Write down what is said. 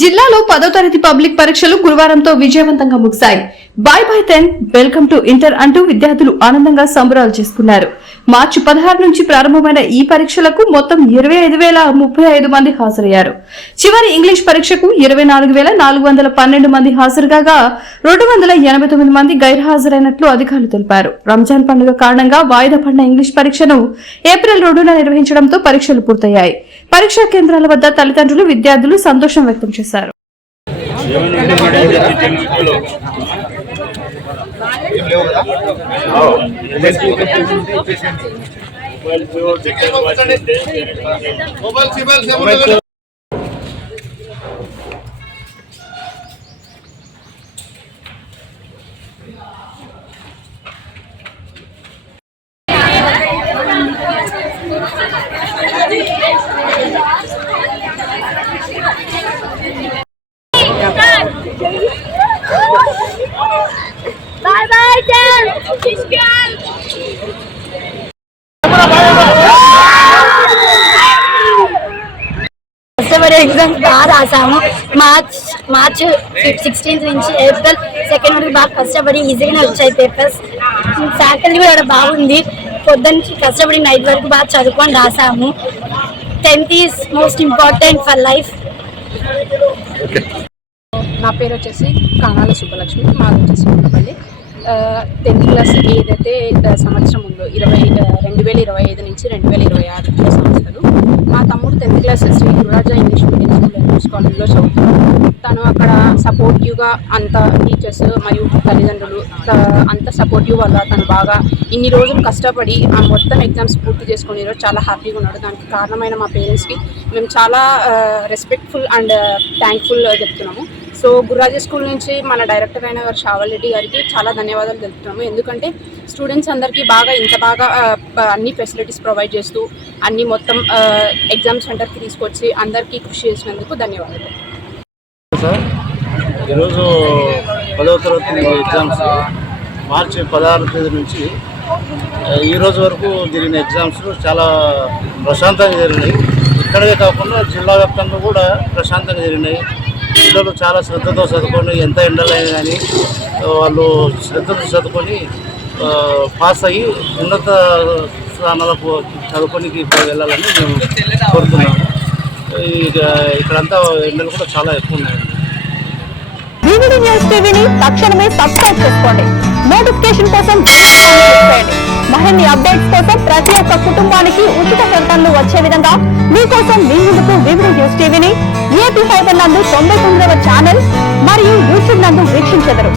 జిల్లాలో 10వ తరగతి పబ్లిక్ పరీక్షలు గురువారంతో విజయవంతంగా ముగిశాయి. బై 10 వెల్కమ్ టు ఇంటర్ అంటూ విద్యార్థులు ఆనందంగా సంబరాలు చేసుకున్నారు. మార్చి 16 నుంచి ప్రారంభమైన ఈ పరీక్షలకు మొత్తం 25,035 మంది హాజరయ్యారు. చివరి ఇంగ్లీష్ పరీక్షకు 24,412 మంది హాజరు కాగా 289 మంది గైర్హాజరైనట్లు అధికారులు తెలిపారు. రంజాన్ పండుగ కారణంగా వాయిదా పడిన ఇంగ్లీష్ పరీక్షను ఏప్రిల్ 2న నిర్వహించడంతో పరీక్షలు పూర్తయ్యాయి. పరీక్షా కేంద్రాల వద్ద తల్లిదండ్రులు, విద్యార్థులు సంతోషం వ్యక్తం చేశారు. Bye bye, Dad. కష్టపడి ఎగ్జామ్స్ బాగా రాసాము. మార్చ్ 16 నుంచి ఏప్రిల్ 2 వరకు బాగా కష్టపడి ఈజీగానే వచ్చాయి పేపర్స్. ఫ్యాకల్టీ కూడా బాగుంది. పొద్దున్న నుంచి కష్టపడి నైట్ వరకు బాగా చదువుకొని రాసాము. 10th is most important for life. నా పేరు వచ్చేసి కానాల సుబ్బలక్ష్మి, మాది వచ్చేసి ఉండపల్లి. 10th క్లాస్ ఏదైతే సంవత్సరం ఉందో 2025 నుంచి 2026 సంవత్సరాలు మా తమ్ముడు 10th class Shri Gururaja English medium school MS కాలేజ్లో చదువుతున్నాడు. తను అక్కడ సపోర్టివ్గా అంత టీచర్స్ మరియు తల్లిదండ్రులు అంత సపోర్టివ్ వల్ల తను బాగా ఇన్ని రోజులు కష్టపడి ఆ మొత్తం ఎగ్జామ్స్ పూర్తి చేసుకుని ఈరోజు చాలా హ్యాపీగా ఉన్నాడు. దానికి కారణమైన మా పేరెంట్స్కి మేము చాలా రెస్పెక్ట్ఫుల్ అండ్ థ్యాంక్ఫుల్ చెప్తున్నాము. సో గురురాజా స్కూల్ నుంచి మన డైరెక్టర్ అయిన గారు షావల్ రెడ్డి గారికి చాలా ధన్యవాదాలు తెలుపుతున్నాము. ఎందుకంటే స్టూడెంట్స్ అందరికీ ఇంత బాగా అన్ని ఫెసిలిటీస్ ప్రొవైడ్ చేస్తూ అన్ని మొత్తం ఎగ్జామ్ సెంటర్కి తీసుకొచ్చి అందరికీ కృషి చేసినందుకు ధన్యవాదాలు. సార్, ఈరోజు 10వ తరగతి ఎగ్జామ్స్ మార్చి 16 తేదీ నుంచి ఈరోజు వరకు జరిగిన ఎగ్జామ్స్ చాలా ప్రశాంతంగా జరిగినాయి. ఇక్కడే కాకుండా జిల్లా వ్యాప్తంగా కూడా ప్రశాంతంగా జరిగినాయి. పిల్లలు చాలా శ్రద్ధతో చదువుకొని ఎంత ఎండలైనా కానీ వాళ్ళు శ్రద్ధతో చదువుకొని పాస్ అయ్యి ఉన్నత స్థానాలకు చదువుకొని వెళ్ళాలని మేము కోరుతున్నాము. ఇక్కడంతా ఎండలు కూడా చాలా ఎక్కువ ఉన్నాయి. వివిడి న్యూస్ టీవీని తక్షణమే సబ్స్క్రైబ్ చేసుకోండి. నోటిఫికేషన్ కోసం మరిన్ని అప్డేట్స్ కోసం ప్రతి ఒక్క కుటుంబానికి ఉచిత ప్రకటనలు వచ్చే విధంగా మీకోసం మీ ముందుకు వివిడి న్యూస్ టీవీని AP5 నందు 99వ ఛానల్ మరియు యూట్యూబ్ నందు వీక్షించెదరు.